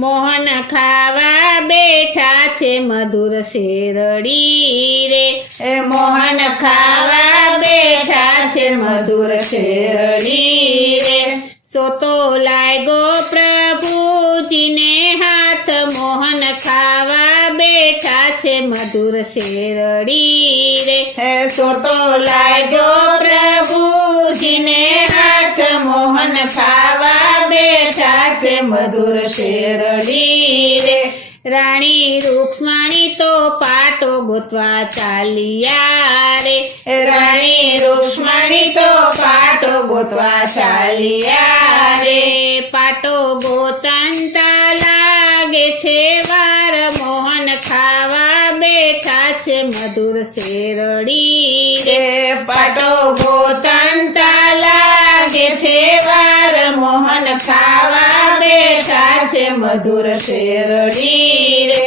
મોહન ખાવા બેઠા છે મધુર શેરડી રે. મોહન ખાવા બેઠા છે મધુર શેરડી રે. સોતો લાગ્યો પ્રભુજીને હાથ, મોહન ખાવા બેઠા છે મધુર શેરડી રે. સોતો લાગ્યો પ્રભુજીને હાથ, મોહન ખાવા બેઠા છે મધુર શેરડી રે. રાણી રૂક્ષ્મણી તો પાટો ગોતવા ચાલ્યા રે. રાણી રૂક્ષ્મણી તો પાટો ગોતવા ચાલ્યા રે. પાટો ગોતંતા લાગે છે વાર, મોહન ખાવા બેઠા છે મધુર શેરડી રે. પાટો ગોતંતા લાગે છે વાર, મોહન ખાવા બેઠા છે મધુર શેરડી રે.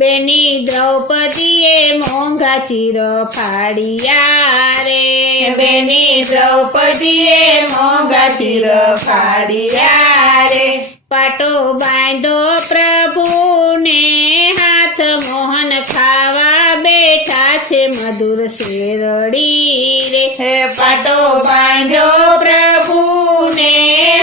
બેની દ્રૌપદીએ મોંઘા ચીર ફાડ્યા રે. બેની દ્રૌપદીએ મોંઘા ચીર ફાડ્યા રે. પાટો બાંધો પ્રભુને હાથ, મોહન ખાવા બેઠા છે મધુર શેરડી રે. પાટો બાંધ્યો પ્રભુને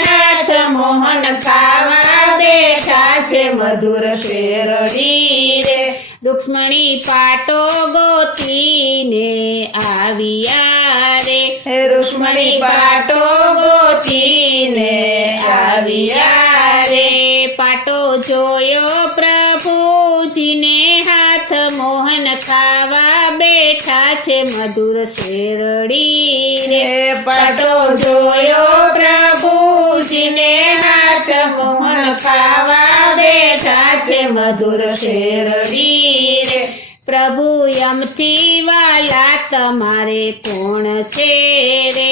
હાથ, મોહન ખાવા બેઠા છે મધુર શેરડી રે. રૂક્ષ્મણી પાટો ગોતીને આવ્યા રે. રૂક્ષ્મણી પાટો ગોતીને આવ્યા રે. પાટો જોયો પ્રભુજીને હાથ, મોહન ખાવા બેઠા છે મધુર શેરડી રે. પાટો જોયો પ્રભુજીને હાથ, મોહન ખાવા બેઠા છે મધુર શેરડી રે. પ્રભુ યમથી વાલા તમારે કોણ છે રે.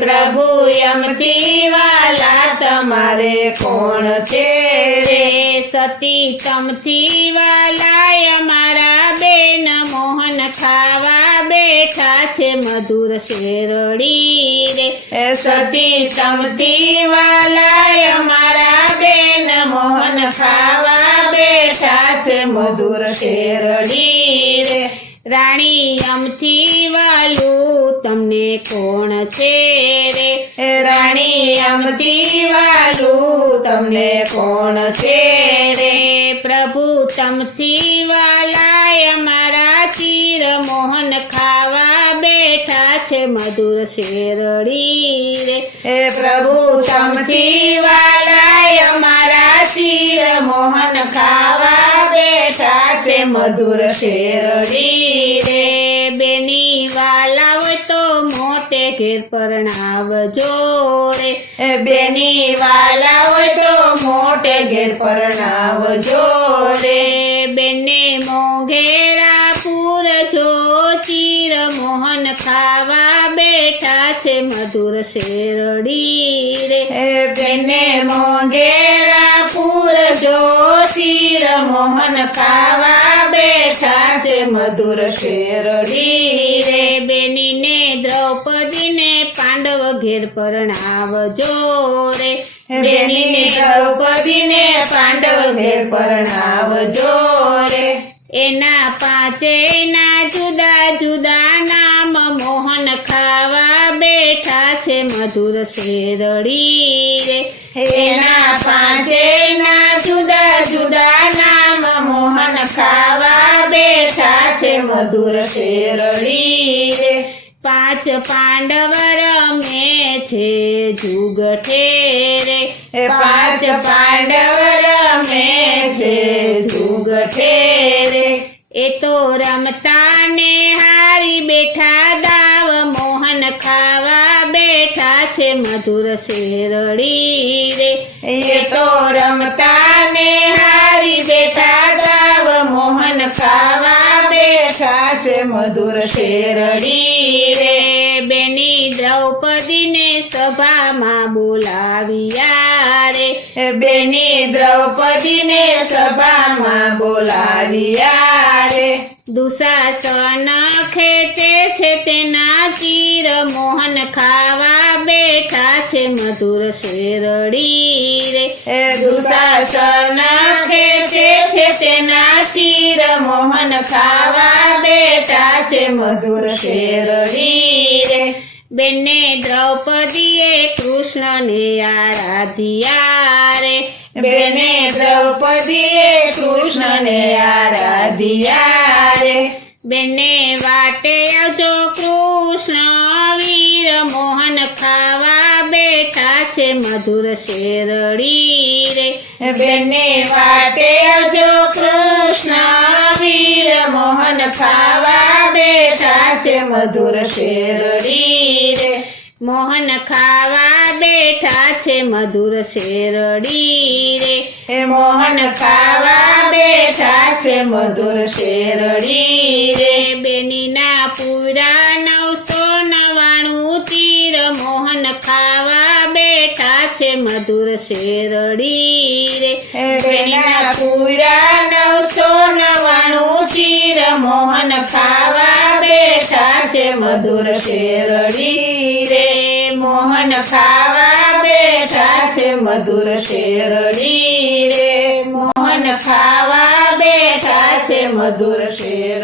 પ્રભુ યમથી વાલા તમારે કોણ છે રે. સતી તમથી વાલા અમારા બેન, મોહન ખાવા બેઠા છે મધુર શેરડી રે. સતી તમથી વાલા અમારા બેન, મોહન ખાવા બેઠા છે મધુર શેરડી રે. રાણી યમથી વાલું તમને કોણ છે રે. રાણી યમથી વાલું તમને કોણ છે રે. પ્રભુ તમથી વાલા અમારા ચીર, મોહન ખાવા બેઠા છે મધુર શેરડી રે. પ્રભુ તમથી વાલા અમારા ચીર, મોહન ખાવા બેઠા છે મધુર શેરડી રે. બેની વાલા હોય તો મોટે ઘેર પરણાવજો રે. બેની વાલા હોય તો મોટે ઘેર પરણાવજો રે. બેને મોંઘેરા પૂરજો ચીર, મોહન ખાવા બેઠા છે મધુર શેરડી રે. બેને મોંઘેરા પૂરજો ચીર, મોહન ખાવા બેઠા છે મધુર શેરડી રે. બેનીને દ્રૌપદીને પાંડવ ઘેર પરણાવજો રે. બેનીને દ્રૌપદીને પાંડવ ઘેર પરણાવજો રે. એના પાંચેયના જુદા જુદા નામ, મોહન ખાવા બેઠા છે મધુર શેરડી રે. એના પાંચેયના જુદા જુદા નામ, મોહન ખાવા બેઠા છે મધુર શેરડી રે. પાંચ પાંડવ રમે છે જુગઠે રે. પાંચ પાંડવ રમે છે જુગઠે રે. એ તો રમતા ને હારી બેઠા દાવ, મોહન ખાવા બેઠા છે મધુર શેરડી રે. એ તો રમતા ને હારી બેઠા દાવ, મોહન ખાવા બેઠા છે મધુર શેરડી રે. બેની દ્રૌપદીને સભામાં બોલાવ્યા રે. બેની દ્રૌપદીને સભામાં બોલાવ્યા રે. દુશાસન ખેંચે છે તેના ચીર, મોહન ખાવા બેઠા છે મધુર શેરડી રે. દુશાસન છે તેના ચીર મોહન ખાવા બેઠા છે મધુર શેરડી રે બેને દ્રૌપદીએ કૃષ્ણને આરાધ્યા રે બેને દ્રૌપદીએ કૃષ્ણને આરાધ્યા રે બેને વાટે આવજો કૃષ્ણ વીર મોહન ખાવા બેઠા છે મધુર શેરડી રે બેને વાટે આવજો કૃષ્ણ વીર મોહન ખાવા બેઠા છે મધુર શેરડી રે મોહન ખાવા બેઠા છે મધુર શેરડી રે હે મોહન ખાવા બેઠા છે મધુર શેરડી રે બેનીના પૂરા 999 તીર મોહન ખાવા બેઠા છે મધુર શેરડી રે બેના પૂરા 999 તીર મોહન ખાવા બેઠા છે મધુર શેરડી રે મોહન ખાવા બેઠા છે મધુર શેરડી રે મોહન ખાવા બેઠા છે મધુર શેરડી